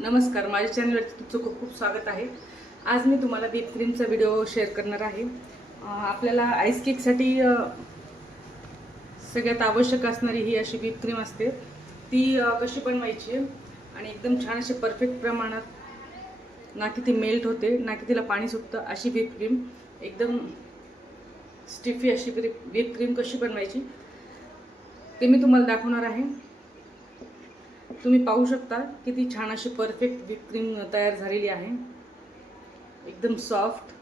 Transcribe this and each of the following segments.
नमस्कार, माझ्या चॅनलवरती तुमचं खूप खूप स्वागत आहे। आज मी तुम्हाला व्हिप क्रीमचा व्हिडिओ शेअर करणार आहे। आपल्याला आईस केकसाठी सगळ्यात आवश्यक असणारी ही अशी व्हिप क्रीम असते। ती कशी बनवायची आणि एकदम छान अशी परफेक्ट प्रमाणात, ना की ती मेल्ट होते ना की तिला पाणी सुटतं, अशी व्हिप क्रीम एकदम स्टिफी अशी व्हिप क्रीम कशी बनवायची ते मी तुम्हाला दाखवणार आहे। तुम्ही पाहू शकता किती छान अशी परफेक्ट व्हिप क्रीम तयार झालेली आहे, एकदम सॉफ्ट।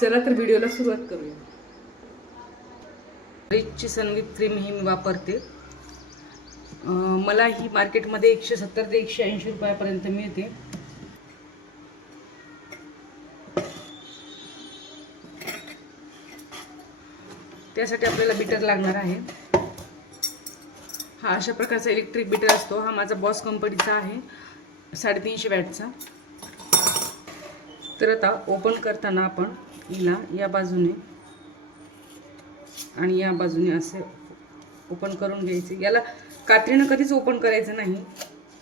चला तर व्हिडिओला सुरुवात करूया। रिचची सनव्हिप क्रीम ही मी वापरते। मला ही मार्केटमध्ये 170 ते 180 रुपयापर्यंत मिळते। त्यासाठी आपल्याला बीटर लागणार आहे। हा अशा प्रकारचा इलेक्ट्रिक बीटर असतो। हा माझा बॉस कंपनीचा आहे, 350 वॅटचा। तर आता ओपन करताना आपण हिला या बाजूने आणि या बाजूने असे ओपन करून घ्यायचे। याला कात्रीने कधीच ओपन करायचं नाही,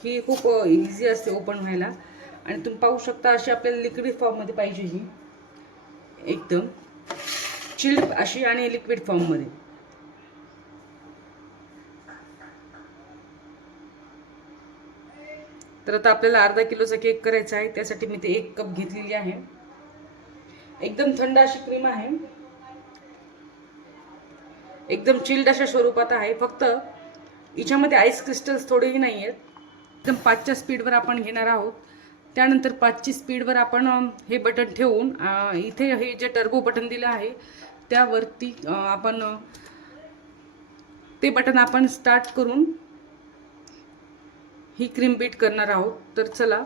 ही खूप इझी असते ओपन व्हायला। आणि तुम्ही पाहू शकता अशी आपल्याला लिक्विड फॉर्ममध्ये पाहिजे, ही एकदम चिल्ड अशी आणि लिक्विड फॉर्ममध्ये। तर आता आपल्याला अर्धा किलोचा केक करायचा आहे, त्यासाठी मी ते 1 कप घेतलेली आहे। एकदम थंड अशी क्रीम आहे, एकदम चिल्ड अशा स्वरूपात आहे। फक्त हिच्यामध्ये आईस क्रिस्टल्स थोडेही नाही आहेत। एकदम 5च्या स्पीडवर आपण घेणार आहोत। त्यानंतर 5ची स्पीडवर आपण हे बटन ठेवून इथे हे जे टर्बो बटन दिलं आहे त्यावरती आपण ते बटन आपण स्टार्ट करून ही क्रीम बीट करणार आहोत। तर चला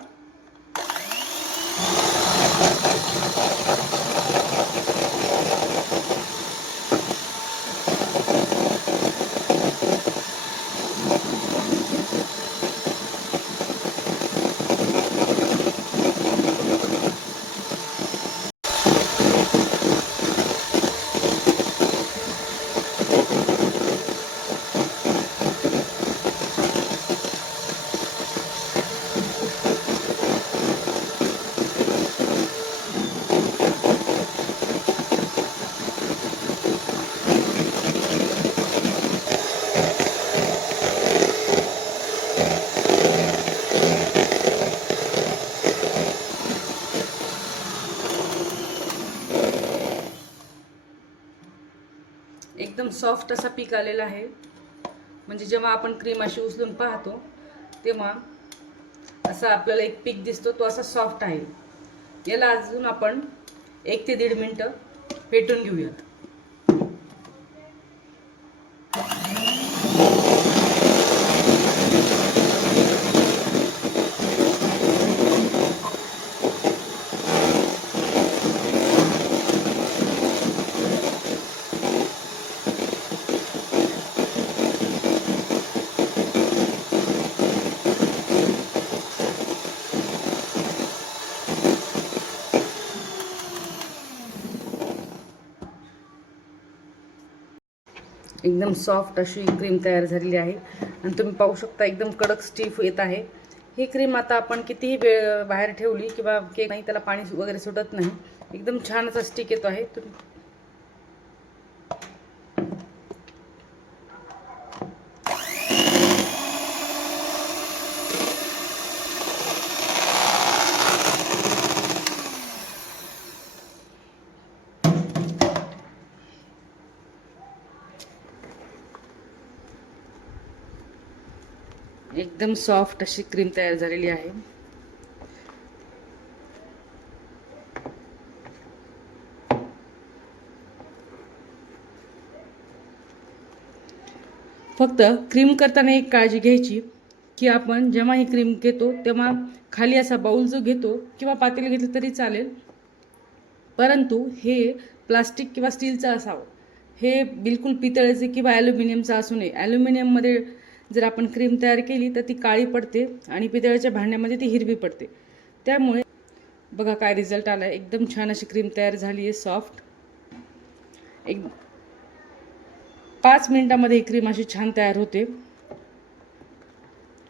एकदम सॉफ्ट असा पीक आलेला आहे। म्हणजे जेव्हा आपण क्रीम अशी उचलून पाहतो तेव्हा असा आपल्याला एक पीक दिसतो, तो असा सॉफ्ट आहे। याला अजून आपण 1 ते 1.5 मिनिटं फेटून घेऊयात। एकदम सॉफ्ट अशी क्रीम तयार झालेली आहे आणि तुम्ही पाहू शकता एकदम कडक स्टिफ येत आहे। ही क्रीम आता आपण कितीही वेळ बाहेर ठेवली किंवा केक नाही त्याला पाणी वगैरे सुटत नाही, एकदम छान असा स्टिक येतो आहे। एकदम सॉफ्ट अशी क्रीम तयार झालेली आहे। फक्त क्रीम करताना एक काळजी घ्यायची की आपण जेव्हा ही क्रीम घेतो तेव्हा खाली असा बाउल जो घेतो किंवा पातेलं घेतलं तरी चालेल, परंतु हे प्लास्टिक किंवा स्टीलचं असावं। हे बिलकुल पितळेचे किंवा ॲल्युमिनियमचं असू नये। ॲल्युमिनियममध्ये जर आपण क्रीम तयार केली तर ती काळी पडते आणि पितळेच्या भांड्यामध्ये ती हिरवी पडते। त्यामुळे बघा काय रिझल्ट आला आहे. एकदम छान अशी क्रीम तयार झाली आहे, सॉफ्ट. एक 5 मिनिटामध्ये ही क्रीम अशी छान तयार होते.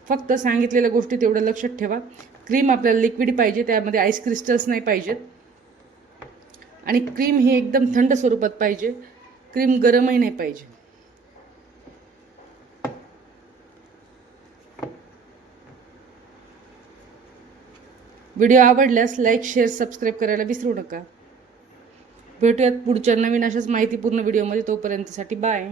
फक्त सांगितलेल्या गोष्टी तेवढं लक्षात ठेवा. क्रीम आपल्याला लिक्विड पाहिजे, त्यामध्ये आईस क्रिस्टल्स नाही पाहिजेत. आणि क्रीम ही एकदम थंड स्वरूपात पाहिजे, क्रीम गरमही नाही पाहिजे. व्हिडिओ आवडल्यास लाईक, शेअर, सबस्क्राईब करायला विसरू नका. भेटूयात पुढच्या नवीन अशाच माहितीपूर्ण व्हिडिओमध्ये. तोपर्यंतसाठी बाय.